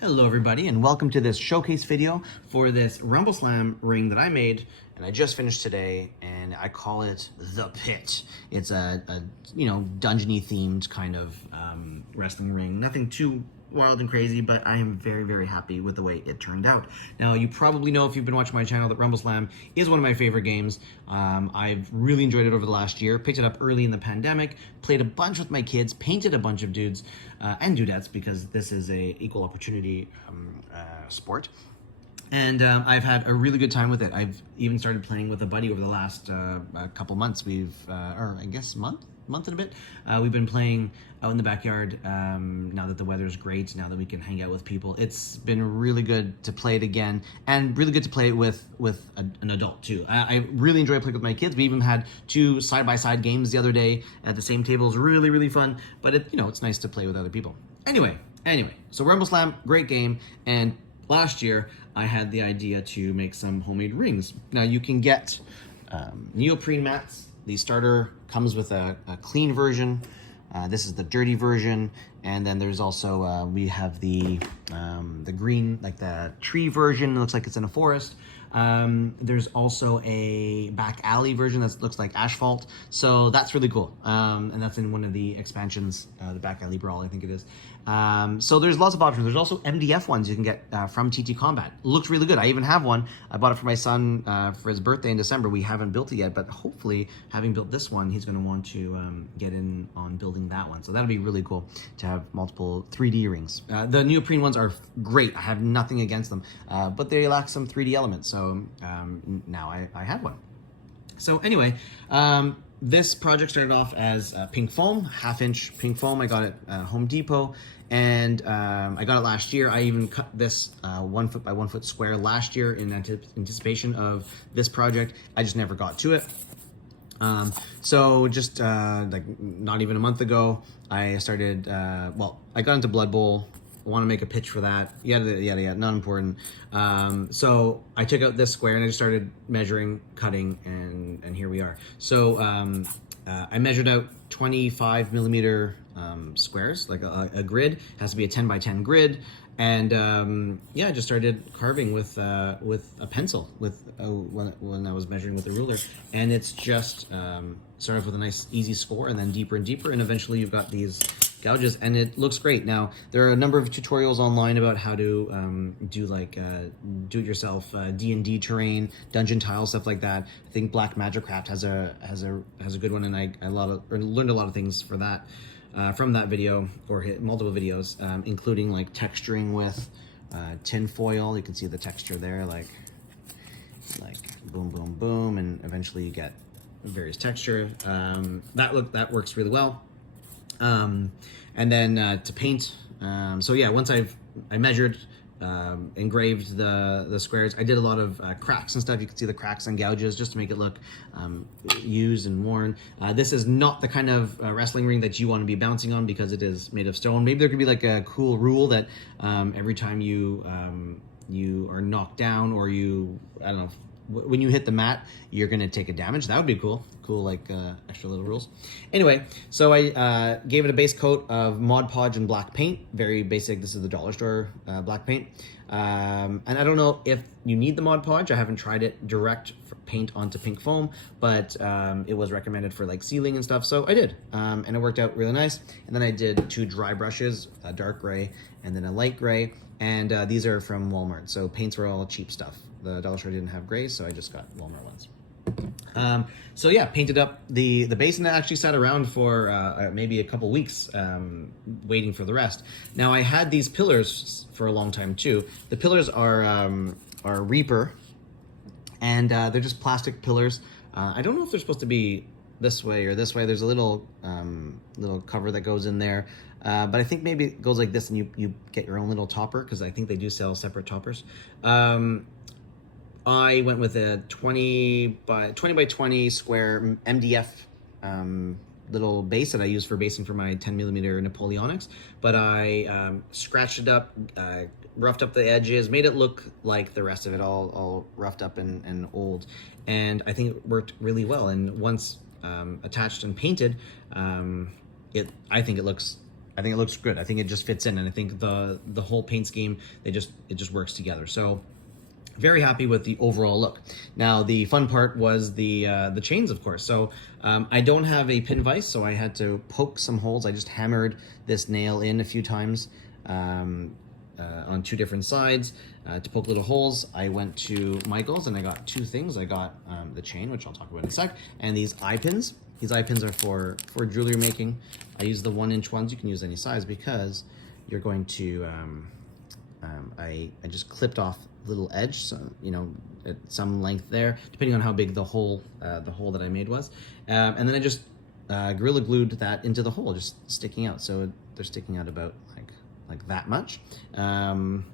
Hello everybody and welcome to this showcase video for this Rumbleslam ring that I made and I just finished today, and I call it the Pit. It's a dungeony themed kind of wrestling ring. Nothing too wild and crazy, but I am very happy with the way it turned out. Now you probably know if you've been watching my channel that Rumbleslam is one of my favorite games. I've really enjoyed it over the last year. Picked it up early in the pandemic, played a bunch with my kids, painted a bunch of dudes and dudettes because this is a equal opportunity sport. And I've had a really good time with it. I've even started playing with a buddy over the last couple months. Or I guess month and a bit. We've been playing out in the backyard now that the weather's great, now that we can hang out with people. It's been really good to play it again, and really good to play it with an adult too. I really enjoy playing with my kids. We even had 2 side-by-side games the other day at the same table. It was really fun, but it's nice to play with other people. Anyway, so Rumbleslam, great game, and last year I had the idea to make some homemade rings. Now you can get neoprene mats. The starter comes with a clean version. This is the dirty version, and then there's also we have the green, like the tree version. It looks like it's in a forest. There's also a back alley version that looks like asphalt, so that's really cool. And that's in one of the expansions, the back alley brawl, I think it is. So there's lots of options. There's also MDF ones you can get from TTCombat. Looks really good. I even have one. I bought it for my son for his birthday in December. We haven't built it yet, but hopefully, having built this one, he's going to want to get in on building that one. So that'll be really cool to have multiple 3D rings. The neoprene ones are great. I have nothing against them, but they lack some 3D elements. So now I have one. So anyway, this project started off as pink foam, 1/2-inch pink foam. I got it at Home Depot, and I got it last year. I even cut this 1 foot by 1 foot square last year in anticipation of this project. I just never got to it. So just like not even a month ago, I started, I got into Blood Bowl. I want to make a pitch for that, yada, not important. So I took out this square and I just started measuring, cutting, and here we are. So I measured out 25 millimeter squares, like a grid. It has to be a 10 by 10 grid. And I just started carving with a pencil when I was measuring with a ruler, and it's just started off with a nice easy score, and then deeper and deeper, and eventually you've got these gouges, and it looks great. Now there are a number of tutorials online about how to do like do-it-yourself D&D terrain, dungeon tile, stuff like that. I think Black Magic Craft has a good one, and I learned a lot of things for that. From that video, or multiple videos, including like texturing with tin foil. You can see the texture there, like boom, and eventually you get various texture. That works really well. And then to paint, so yeah, once I measured, engraved the squares, I did a lot of cracks and stuff. You can see the cracks and gouges just to make it look used and worn. This is not the kind of wrestling ring that you want to be bouncing on because it is made of stone. Maybe there could be like a cool rule that every time you are knocked down, or I don't know, when you hit the mat, you're gonna take a damage. That would be cool like extra little rules. Anyway, so I gave it a base coat of Mod Podge and black paint, very basic. This is the dollar store black paint, and I don't know if you need the Mod Podge. I haven't tried it direct paint onto pink foam, but it was recommended for like sealing and stuff, so I did, and it worked out really nice. And then I did 2 dry brushes, a dark gray and then a light gray, and these are from Walmart, so paints were all cheap stuff. The dollar store didn't have grays, so I just got Walmart ones. So yeah, painted up the base, and that actually sat around for maybe a couple weeks waiting for the rest. Now I had these pillars for a long time too. The pillars are Reaper, and they're just plastic pillars. I don't know if they're supposed to be this way or this way. There's a little cover that goes in there, but I think maybe it goes like this, and you get your own little topper, because I think they do sell separate toppers. I went with a 20 by 20 square MDF little base that I use for basing for my 10 millimeter Napoleonics, but I scratched it up, roughed up the edges, made it look like the rest of it, all roughed up and old, and I think it worked really well. And once attached and painted, I think it looks I think it looks good. I think it just fits in, and I think the whole paint scheme, it just works together. So very happy with the overall look. Now the fun part was the chains, of course. So I don't have a pin vise, so I had to poke some holes. I just hammered this nail in a few times on 2 different sides to poke little holes. I went to Michael's and I got 2 things. I got the chain, which I'll talk about in a sec, and these eye pins. These eye pins are for jewelry making. I use the 1-inch ones. You can use any size because you're going to, I just clipped off the little edge, so, you know, at some length there, depending on how big the hole that I made was. And then I just Gorilla glued that into the hole, just sticking out. So they're sticking out about like that much. And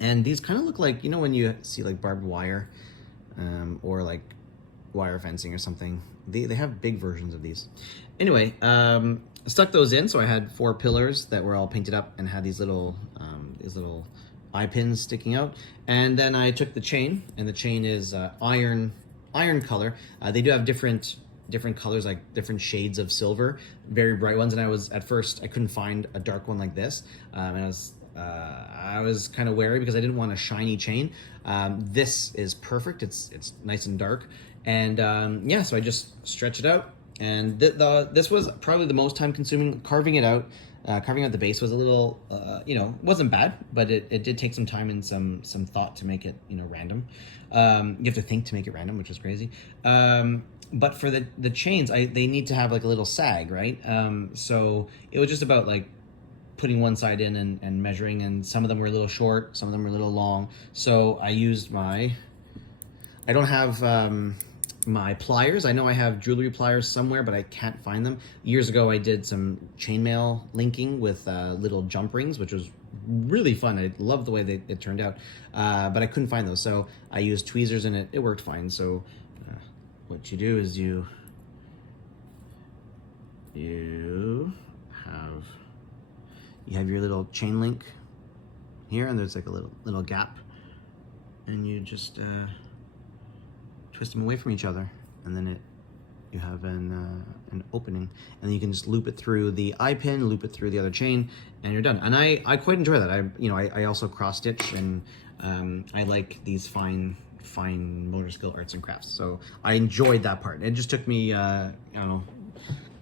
these kind of look like, you know, when you see like barbed wire or like wire fencing or something, they have big versions of these. Anyway, stuck those in, so I had 4 pillars that were all painted up and had these little eye pins sticking out. And then I took the chain, and the chain is iron color. They do have different colors, like different shades of silver, very bright ones. And at first I couldn't find a dark one like this, and I was kind of wary because I didn't want a shiny chain. This is perfect. It's nice and dark, and yeah, so I just stretch it out. And this was probably the most time consuming. Carving it out. Carving out the base was a little, you know, wasn't bad, but it did take some time and some thought to make it, you know, random. You have to think to make it random, which is crazy. But for the chains, they need to have like a little sag, right? So it was just about like putting one side in and measuring, and some of them were a little short, some of them were a little long. So I used I don't have my pliers. I know I have jewelry pliers somewhere, but I can't find them. Years ago, I did some chainmail linking with little jump rings, which was really fun. I love the way it turned out, but I couldn't find those. So I used tweezers, and it worked fine. So what you do is you have your little chain link here, and there's like a little gap, and you just twist them away from each other, and then you have an opening, and then you can just loop it through the eye pin, loop it through the other chain, and you're done. And I quite enjoy that. I also cross stitch, and I like these fine motor skill arts and crafts. So I enjoyed that part. It just took me I don't know,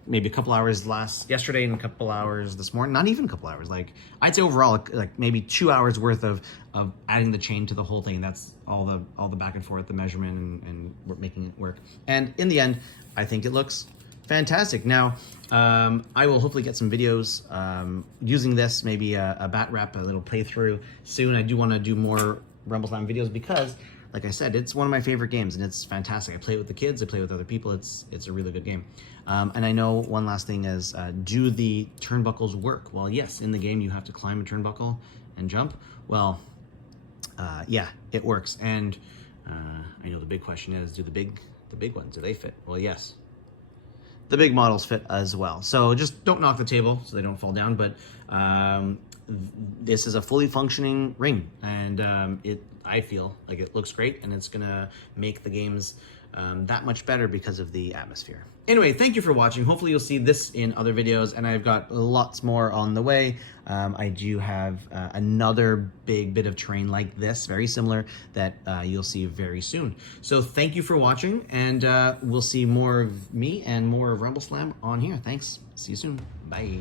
maybe a couple hours yesterday and a couple hours this morning. Not even a couple hours. Like I'd say overall, like maybe 2 hours worth of adding the chain to the whole thing. That's all the back and forth, the measurement, and making it work. And in the end, I think it looks fantastic. Now, I will hopefully get some videos using this, maybe a bat wrap, a little playthrough soon. I do want to do more Rumbleslam videos because, like I said, it's one of my favorite games, and it's fantastic. I play it with the kids, I play it with other people. It's a really good game. And I know one last thing is, do the turnbuckles work? Well, yes, in the game you have to climb a turnbuckle and jump. Well, yeah, it works. And I know the big question is, do the big ones, do they fit? Well, yes, the big models fit as well. So just don't knock the table so they don't fall down. But this is a fully functioning ring, and I feel like it looks great, and it's gonna make the games that much better because of the atmosphere. Anyway, thank you for watching. Hopefully you'll see this in other videos, and I've got lots more on the way. I do have another big bit of terrain like this, very similar, that you'll see very soon. So thank you for watching, and we'll see more of me and more of Rumbleslam on here. Thanks. See you soon. Bye.